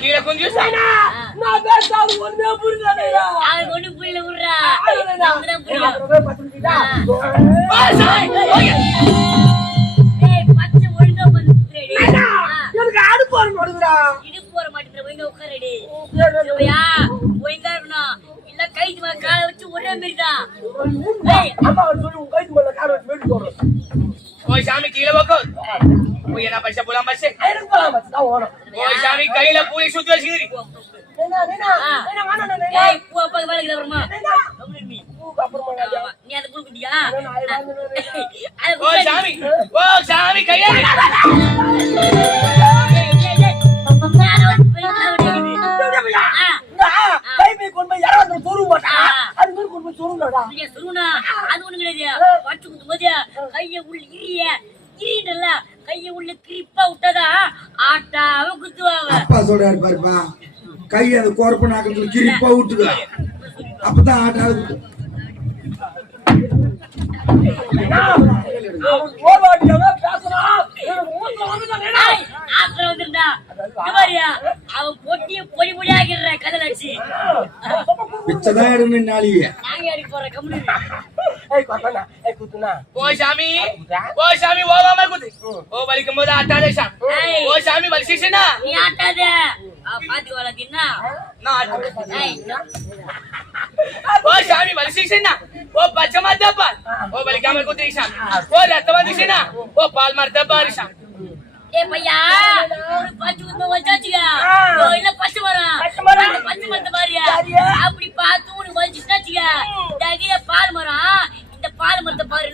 கீழே கொஞ்சம் சானா நான் பேசாத ஒண்ணுமே புரியலடா அவனுக்கு ஒண்ணும் புரியல விடுறா. அவ்வளவுதான். நமக்கு தான் புரியும் அப்புறமே பத்துக்கிட்டா. வா சாமி ஓகே. ஏய் பச்சை ஒழுங்கா வந்து குத்துறேடி அண்ணா, எனக்கு அடுப்பு வர மாட்டேங்குதுடா. இடுப்பு போற மாட்டேங்கிற ஒழுங்கா உட்காரடி சரி, சரி. சிவையா ஒழுங்கா இருக்கணும். இல்ல கை மேல காலை வச்சு ஒரே மாரி தான் ஏய். அம்மா சொல்லி உன் கைத்து மேல காலை வச்சு மேடி போடுறேன். ஓய் சாமி கீழே வைக்கோ ஓய் என்ன பைசா போலாம் பஸ் எனக்கு போலாம் மச்சி, தான் ஓடும். ஓய் சாமி கையில பூரி சுத்தி வச்சுக்கிறீ கையில வந்து வந்து கொண்டு போய் யாராவது. அது மாதிரி கொண்டு போய். ஐயா, சொல்லுண்ணா. அது ஒண்ணும் கிடையாது. வச்சு குத்தும்போது கையை உள்ள இரிய, இரியன்றல்ல, கையை உள்ள கிரிப்பா விட்டாதா, ஆட்டாம குத்துவாங்க. அப்பா சொல்றாரு பாருப்பா கை அந்த குறப்பு நாக்கத்துல கிரிப்பா விட்டுக்க அப்பதான் ஆட்டாவது அவன் ஓடுவாடியாவே பேசுறான். நைனா. ஏய், ஆத்திரம் வந்துருந்தா. பாருயா, அவன் பொட்டிய பொடி பொடியாக்கிடுற கதல வச்சு. பிச்சைதான் எடுக்கணும் நாளைக்கு நாங்க அடிக்க போற கம்முனு. இரு. ஏய், கொத்தனா, ஏய், குத்துனா. ஓய் சாமி. ஓய் சாமி ஓ மாமா குத்து. ஓ வலிக்கும் போது ஆட்டாதே சாமி. ஓய் சாமி வலிச்சிச்சுனா நீ ஆட்டாத. அவ பாத்துக்க வளர்த்தின்னா. நான். ஓ சாமி வலிச்சிச்சுனா ஓ பச்சை மாத்தப்பா ஓ வலிக்காம குத்துறீ சாமி. ஓ ரத்தம் வந்துச்சுனா ஓ பால் மரத்தப்பா சாமி. ஏய் பையா, ஒரு பச்சை குத்து வச்சாச்சுங்க. ஓ, இல்ல பச்சை மரம். அந்த பச்சை மரத்தை பாருயா. அப்படி பார்த்து உனக்கு. இந்த அடியில பால் மரம். இந்த பால் மரத்தை பாரு?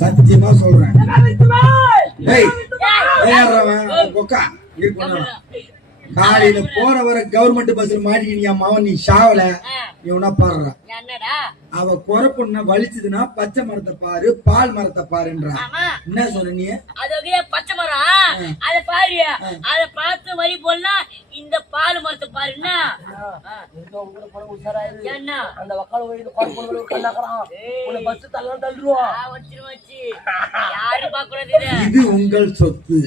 சத்தியமா சொல்றேன் ஏய் ஏய், ஏறவன் கொக்கா இருக்கணும் காலையில போற வர கவர்மெண்ட் பஸ்ல மாட்டிக்கினியா மாவன் நீ சாவல. இவனா பாடுறா. என்னடா அவ குறப்புன்னா வலிச்சதுன்னா பச்சை மரத்தை பாரு பால் மரத்தை பாருன்றா. என்ன சொன்ன நீ? அது பச்சை மரம்? அத பாரு. அத பார்த்து வழி போடலாம் இந்த பால் மரத்தை பாரு என்ன? அந்த வக்கால வச்சு. யாரும் பாக்கூடாது இத? இது உங்கள் சொத்து.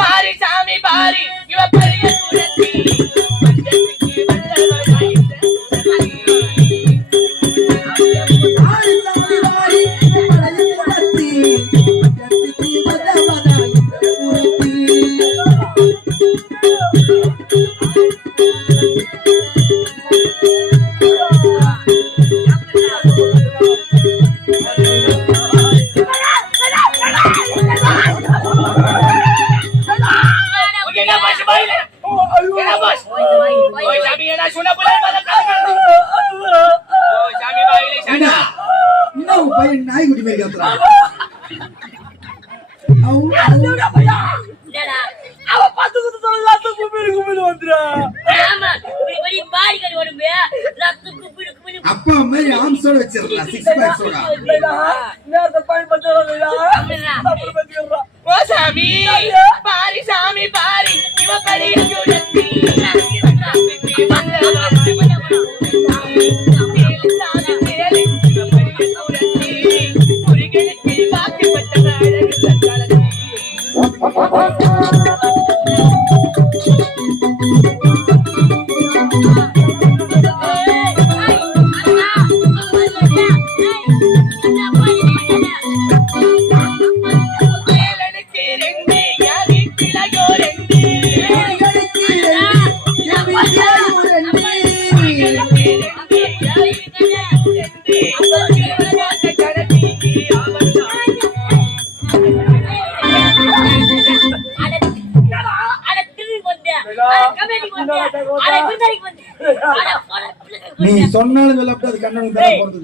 பாரி சாமி பாரி. இவ பெரிய பையன் நாய்க்குட்டி மாதிரி நீ சொன்னாலும் வெள்ளப்பட்டு அது கண்ணனுக்கு தான் போறது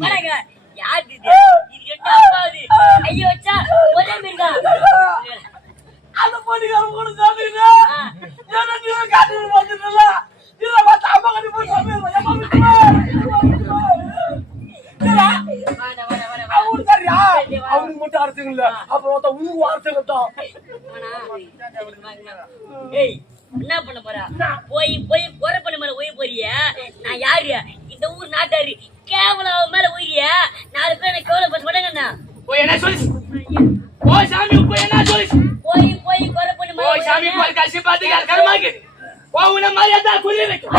சொல்லுங்க. அப்புறம் உயிர் வார்த்தை கட்டும் என்ன பண்ண போறா? போய் போய் குறை பண்ண மேல உயிர் போறிய? நான் யாரு? இந்த ஊர் நாட்டாரு. கேவல மேல உயிரிய? நாலு பேர் என்ன கேவல பேச மாட்டாங்கண்ணா. போய் என்ன சொல்லு? போய் சாமி போய் என்ன சொல்லு? போய் போய் குறை பண்ண போய் சாமி போய் கசி பார்த்து யார் கருமாக்கு மாதிரி அதான் குறி வைக்கும்.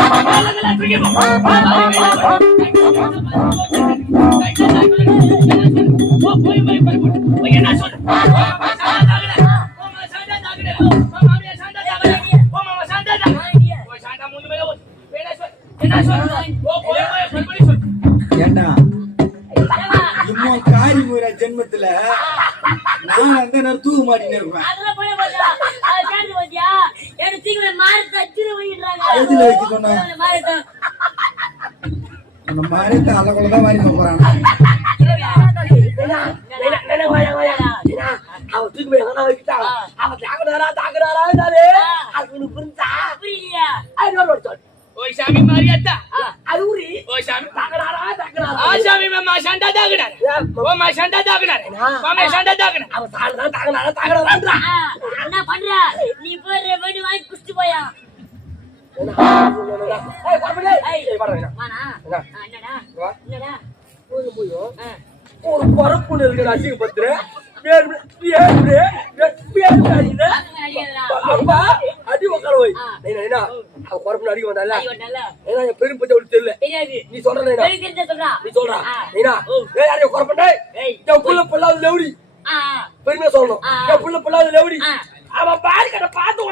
ஏண்டா? இன்னும் காரி முறை ஜென்மத்துல நான் அந்த நேரம் தூக்கு மாட்டின்னு இருப்பேன். எதுல வைக்க சொன்ன? இந்த மாதிரி தலைக்குள்ள தான் வாரி போறான் அவன் தூக்கி போய் எங்கன்னா வைக்கிட்டான் அவன் தாக்குனாரா தாக்குனாரா அது உனக்கு புரிஞ்சா புரியலையா அது நோட் சொல்லு ஓய் சாமி மாரியாத்தா அது ஊரி ஓய் சாமி தாக்குனாரா. தாக்குனாரா ஆ. சாமி மே மாஷாண்டா தாக்குனாரு. ஓ மாஷாண்டா தாக்குனாரு ஓ மாஷாண்டா தாக்குனாரு அவன் தாக்குனாரா நீ போய் குடிச்சு போயா. அடிக்குது பாத்துங்க அடி உட்கார போய் என்ன குறப்பு அடிக்க வந்தால ஏன்னா என் பெரும் பத்தி அவளுக்கு தெரியல நீ சொல்ற நீ சொல்றா ஆ. யாரையும் குறப்பண்டே என் புள்ள லவுடி பெருமையா சொல்லணும் என் புள்ள லவுடி அவன் பாரு கடை பார்த்த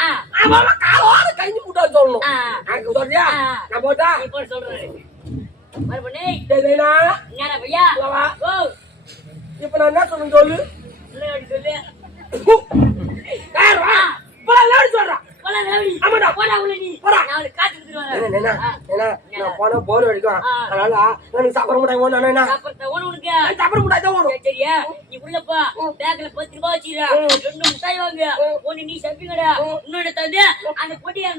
ஆ, அவன் காலோட கைந்து முட்டான்னு சொல்லணும். எனக்கு சொல்றியா. நான் போட்டா? வா. ஓ இப்ப நான் என்ன சொல்லணும் சொல்லு? சொல்லு போனா போர் அடிக்கும். அதனால எனக்கு சாப்பிட முடியாது, ஒண்ணு, என்ன, சாப்பிட முடியாது, தான் ஓடும். சரி, சரியா நீ உள்ளப்பா பேக்ல பத்து ரூபாய் வச்சிருக்கா ரெண்டு முட்டாய் வாங்க. ஒண்ணு நீ சப்பிங்கடா இன்னொன்னு தந்து அந்த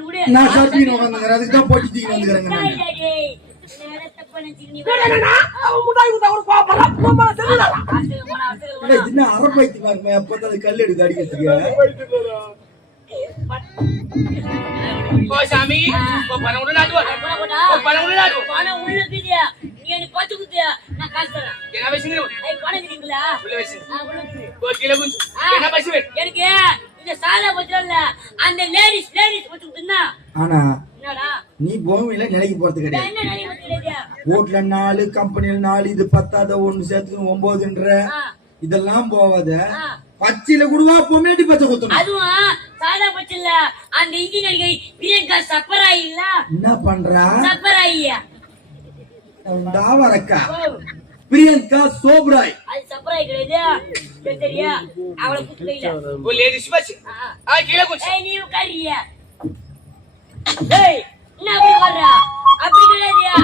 விடு. நான் அதுக்கு தான் நீ? அவன் முட்டாய் கூட கல் எடுத்து அடிக்கிறதுக்கு. நீ பூமியில நிலைக்கு போறது கிடையாது வீட்டுல நாலு கம்பெனியில நாலு இது பத்தாத ஒண்ணு சேர்த்துக்கு ஒன்பதுன்ற இதெல்லாம் போவாத பச்சையில கூடவா பொமேட்டி பச்சை குத்தணும் அதுவும் சாதா பச்சை இல்ல அந்த இந்தி நடிகை பிரியங்கா சப்பராயி இல்ல என்ன பண்றா? சப்பராயியா? தாவரக்கா பிரியங்கா சோப்ராய். அது சப்பராய் கிடையாது. சரியா அவளை குத்து இல்ல ஓ லேடிஸ் ஆ. கீழ குச்சி ஏய் நீ உட்காரியா ஏய் என்ன அப்படி வர்ற அப்படி கிடையாதுயா?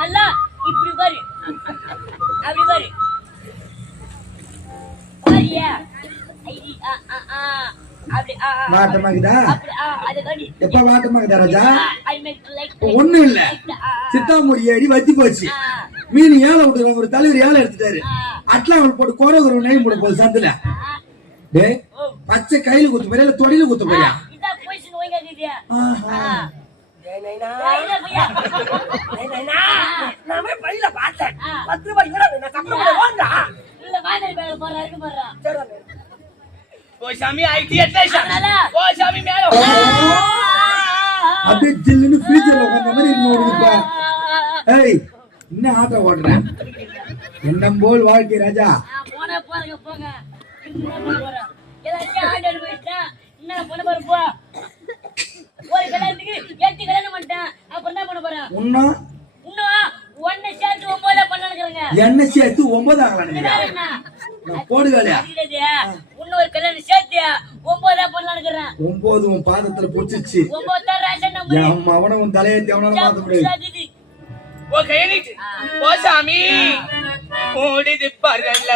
நல்லா இப்படி உட்காரு. வாட்டமாக்குதா அப்படி ஆ அது கடி எப்ப வாட்டமாக்குதா ராஜா ஐ மேக் லைக் ஒண்ணு இல்ல. சித்தாமூரி அடி வத்தி போச்சு. மீன் ஏழை விட்டுறாங்க ஒரு தலைவர் ஏழை எடுத்துட்டாரு. அட்லா அவள் போட்டு கோர ஒரு நெய் போட போகுது சந்துல. டேய் பச்சை கையில குத்து போறியா இல்ல தொடையில குத்து போறியா? ஆஹா. அப்படியே ஜில்லுன்னு ஃப்ரீஜர்ல உட்காந்த மாதிரி இருக்கணும் ஏய் என்ன ஆட்டோ ஓட்டுறேன் எண்ணம் போல் வாழ்க்கை ராஜா. பண்ண பண்ண ஒரு கல்யாணத்துக்கு எட்டு கல்யாணம் பண்ணிட்டேன். அப்புறம் என்ன பண்ண போறேன் இன்னும் இன்னும் ஒன்னு சேர்த்து ஒன்பதா பண்ணணுங்கிறங்க. எண்ணெய் சேர்த்து ஒன்பது ஆகலாம் வேற போடுவேலையா இன்னொரு கல்யாணம் சேர்த்து ஒன்பதா பண்ணலாம் இருக்கிறேன் ஒன்பது உன் பாதத்துல புடிச்சிச்சு என் மவன உன் தலையெழுத்து எவனால பார்த்த ஓ கையனிட்டு ஓ சாமி. ஓடுது பரல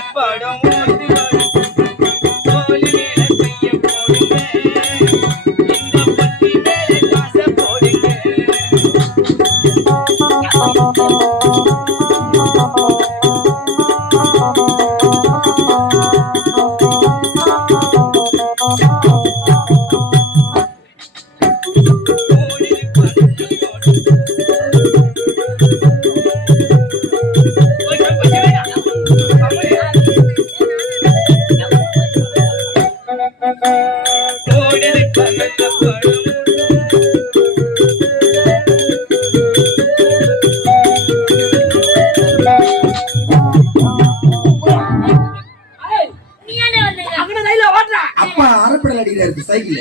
அப்பா அரைப்படல் அடிக்கிறா இருக்கு சைக்கிள்.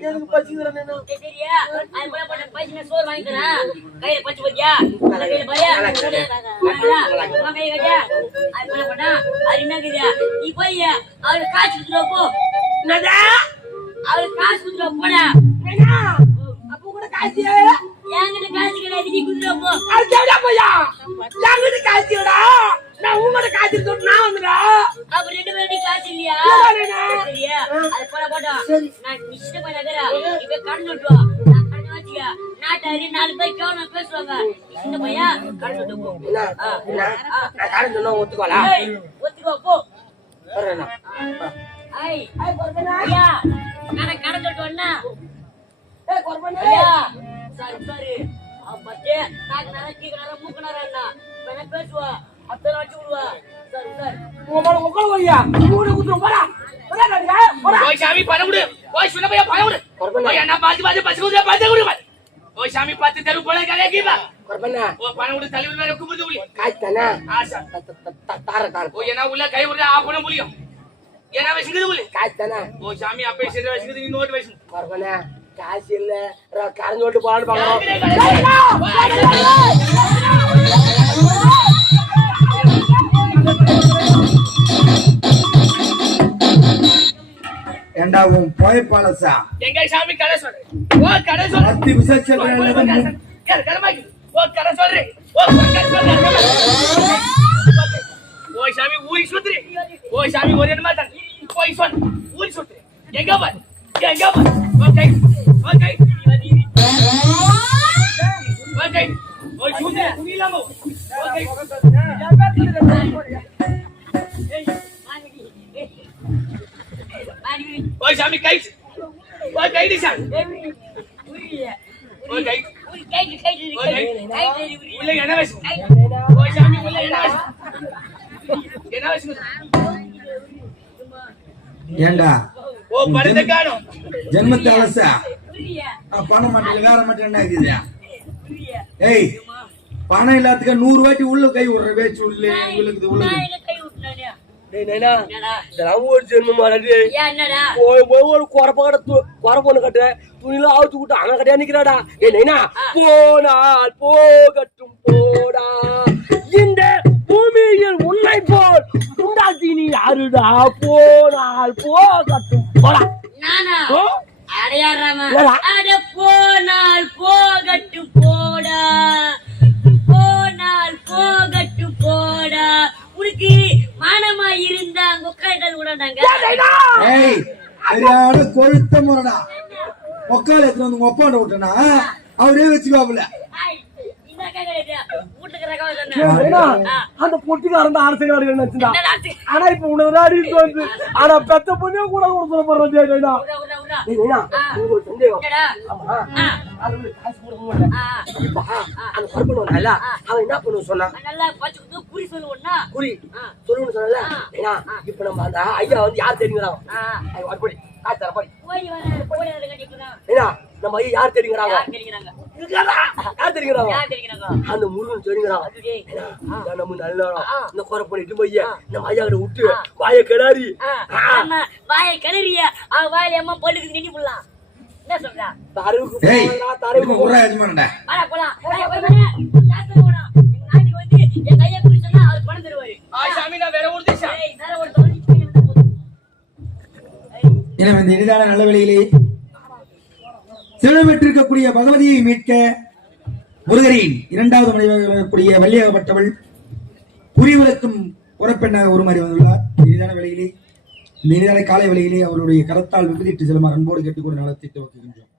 எனக்கு பசிக்கிறேன் சரியா அது போல போட்ட பசின சோறு வாங்கிக்கிறேன் கையில பச்சை பச்சியா கையில பாரியா கையில கட்டியா பண்ணா அது என்ன இருக்குது நீ போய் அவரு காசு கொடுத்துருவா போ. என்னடா அவரு காசு கொடுத்துருவா போடா. அப்ப கூட காசு என்கிட்ட காசு கிடையாது நீ கொடுத்துருவா போ. அது தேவையா போயா என்கிட்ட காசுடா நான் உங்ககிட்ட காசு எடுத்து நான் வந்துடா. அப்ப ரெண்டு பேரும் காசு இல்லையா. சரியா? அது போட போட்டோம் நான் போய் நகரா. இப்ப கடன் விட்டுவா வச்சுக்க நாட்டாரி நாலு பேர் கேவலம் பேசுவாங்க? இந்த பையன் விட்டு போ. நான் காரணம் சொன்னா ஒத்துக்கோலா? ஒத்துக்கோ போ. வரேண்ணா ஐய் ஐயா நான் கடன் சொல்லிட்டு வந்தா ஏய் கொர்பனே ஐயா சாரி சாரி. பச்சே நாக்கு நேரம் கீக்கு நேரம் மூக்கு நேரம் என்ன வேணா பேசுவா? அத்தனை வச்சு விடுவா. Sorry sorry. உங்க மேல உட்கார வையா கூட குத்துறோம் போடா ஓய் சாமி பணம் கொடு. ஓய் சின்ன பையன் பணம் கொடு. ஓய் அண்ணா பாத்து பாத்து பசு குடுற பாத்து கொடு. பாத்து ஓய் சாமி பாத்து தெரு போல கலையா கீபா. கொர்பனே ஓ பணம் கொடு தலைவர் வேற கூப்பிடுது புலி காசு தானே ஆசா. தார தார. ஓய் என்ன உள்ள கை விடுற ஆ பணம் புலியும் என்ன வச்சுக்குது புலி காசு தானே ஓய் சாமி அப்பே சரி வச்சுக்குது நீ நோட்டு வச்சு கொர்பனே காசு இல்ல. கரஞ்சு விட்டு போலான்னு பாக்குறோம். ஏண்டா உன் போயப்பாலசா எங்க சாமி கதை சொல்லு ஓ கதை. கதை, கதை மாக்கி. ஓ கதை சொல்றேன். ஓ கதை சொல்லு ஓய் சாமி ஊரி சுத்துறி. ஓய் சாமி ஒரே மாட்டான் ஓய் சொல். ஊரி சுத்துறி எங்க பார்? எங்க பார்? ஓகே. ஓகே. ஓகே. ஓய் சுத்து. துணிலாம ஓகே. ஓய் சாமி கை ஓய் கை டிசா ஓய் கை உள்ள என்ன வச்சு ஓய் சாமி உள்ள என்ன வச்சு என்ன வச்சு ஏண்டா? ஓ படத்தை காணும். ஜென்மத்தை அலசா? பணம் மாட்டேன் வேற மட்டும் என்ன ஏய் பணம் இல்லாததுக்கு நூறு வாட்டி உள்ள கை விடுற வேச்சு உள்ள உள்ளுக்குது நைனா இதெல்லாம் ஒரு ஜென்மம் மாறாது என்னடா? போய் போய் ஒரு குறப்ப கடை குறை பொண்ணு கட்டுற. துணிலாம் அவுத்து விட்டு அவன் கடையா நிக்கிறாடா? ஏ நைனா போனால் போகட்டும் போடா. இந்த பூமியில் உன்னை போல் உண்டாக்கி நீ யாருடா போனால் போகட்டும் போடா. போனால் போகட்டும் போடா. போனால் போகட்டும் போடா. உனக்கு மானமா இருந்தா அங்க உட்காந்து விடாண்டாங்க ஏய் சரியான கொழுத்த முறடா உக்கால எடுத்து வந்து உங்க ஒப்பாண்ட விட்டனா? அவரே வச்சுக்காப்புல அந்த பொட்டிக்காரன் தான் நினைச்சுடா சொன்னேன் ஆனா இப்ப உனக்கு அடித்து வந்து ஆனா பெத்த பொண்ணே கூட கூட சொல்ல ஏய், நைனா, எனக்கு ஒரு சந்தேகம் ஆமா அது வந்து காசு கொடுக்க மாட்டேன் இப்ப அந்த பருப்பு வந்தால அவன் என்ன பண்ணுவ சொன்னா நல்லா பச்சு கொடுத்து குறி சொல்லுவோம்னா குறி சொல்லுன்னு சொன்னல ஏன்னா இப்ப நம்ம அந்த ஐயா வந்து யார் தெரியுங்கிறாங்க ஐயா, வாடி, போடி. காசு தர, போடி. போய் வர போய் வர கட்டிக்கலாம் ஏன்னா நம்ம ஐயா யார் தெரியுங்கிறாங்க? யார் தெரியுங்கிறாங்க அந்த முருகன் தெரியுங்கிறாங்க. நம்ம நல்ல. இந்த குறை பண்ணிட்டு போய் நம்ம ஐயா கிட்ட விட்டு வாய கிடாரி ஆமா வாயை கிளறிய. வாயில அம்மா பல்லுக்கு நின்று போடலாம் என்ன சொல்றா? தரவுக்கு போலாம். அவர் பணம் தருவாரு. வேற ஒரு வேற ஒரு. எனவே இந்த இனிதான நல்ல வேளையிலே செலவிட்டிருக்கக்கூடிய பகவதியை மீட்க முருகரின் இரண்டாவது மனைவியக்கூடிய வள்ளியாகப்பட்டவள் புரிவிளக்கும் உறப்பெண்ணாக உருமாறி வந்துள்ளார். எளிதான இனிதான வேளையிலே இந்த இனிதான காலை வேளையிலே அவருடைய கரத்தால் விபதிட்டு செல்லுமாறு அன்போடு கேட்டுக்கொண்டு நடத்தி துவக்குகின்றோம்